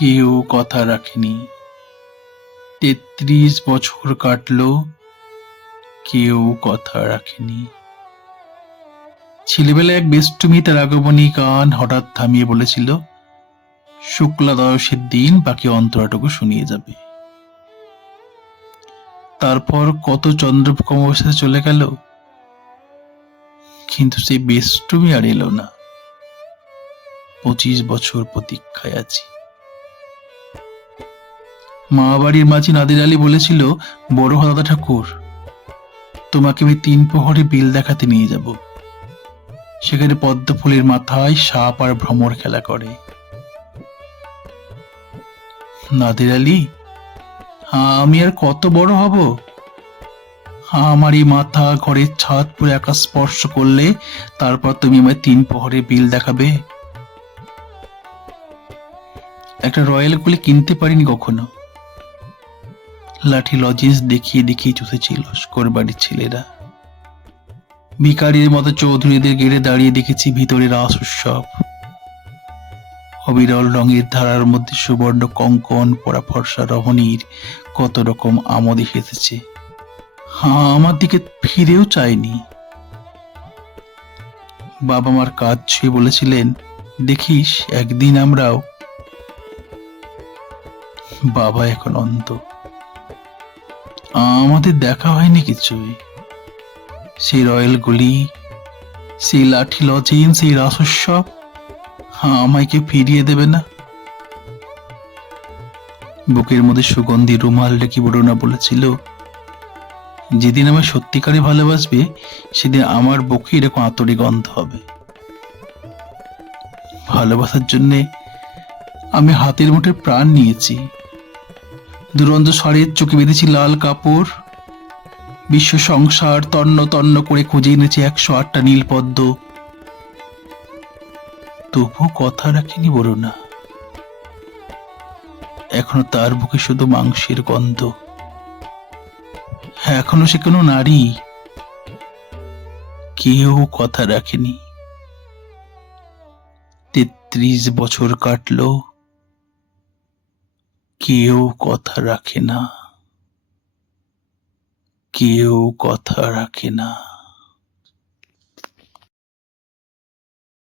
কেউ কথা রাখেনি। ৩৩ বছর কাটলো, কেউ কথা রাখেনি। ছেলেবেলায় এক বেষ্টমী তার আগমনী গান হঠাৎ থামিয়ে বলেছিল, শুক্লা দ্বাদশীর দিন বাকি অন্তরাটুকু শুনিয়ে যাবে। তারপর কত চন্দ্রপোকা অবস্থায় চলে গেল, কিন্তু সেই বেষ্টমী আর এলো না। ২৫ বছর প্রতীক্ষায় আছি। মা বাড়ির মাঝি নাদির আলী বলেছিল, বড় দাদা ঠাকুর, তোমাকে আমি ৩ প্রহরে বিল দেখাতে নিয়ে যাব। সেখানে পদ্ম ফুলের মাথায় সাপ আর ভ্রমর খেলা করে। নাদির আলী, আমি আর কত বড় হব? আমার এই মাথা ঘরের ছাদ পুরো আকাশ স্পর্শ করলে তারপর তুমি আমায় ৩ প্রহরে বিল দেখাবে? একটা রয়্যাল গুলি কিনতে পারিনি কখনো। লাঠি লজেন্স দেখিয়ে দেখিয়ে চুষেছিল লস্কর বাড়ির ছেলেরা। ভিকারির মতো চৌধুরীদের গেড়ে দাঁড়িয়ে দেখেছি ভিতরে রাস উৎসব। অবিরল রঙের ধারার মধ্যে সুবর্ণ কঙ্কন পরা ফর্সা রমণীর কত রকম আমোদ এসেছে। আমার দিকে ফিরেও চায়নি। বাবা মার কাজ ছুঁয়ে বলেছিলেন, দেখিস একদিন আমরাও। বাবা এখন অন্ধ। আমাদের দেখা হয়নি কিছুই। সেই রয়্যাল গুলি, সেই লাঠি লজেন্স, সেই রাসোৎসব আমায় কেউ ফিরিয়ে দেবে না? বুকের মধ্যে সুগন্ধি রুমাল রেখে বড়না বলেছিল, যেদিন আমায় সত্যিকারে ভালোবাসবে সেদিন আমার বুকে এরকম আতরে গন্ধ হবে। ভালোবাসার জন্যে আমি হাতের মুঠে প্রাণ নিয়েছি। দুরন্ত শাড়ির চোখে বেঁধেছি লাল কাপড়। বিশ্ব সংসার তন্ন তন্ন করে খুঁজে এনেছি ১০৮টা নীল পদ্ম। তবু কথা রাখিনি বড়না। এখনো তার বুকে শুধু মাংসের গন্ধ। এখনো সে কোনো নারী। কেউ কথা রাখেনি। ৩৩ বছর কাটলো, কেউ কথা রাখে না। কেউ কথা রাখে না।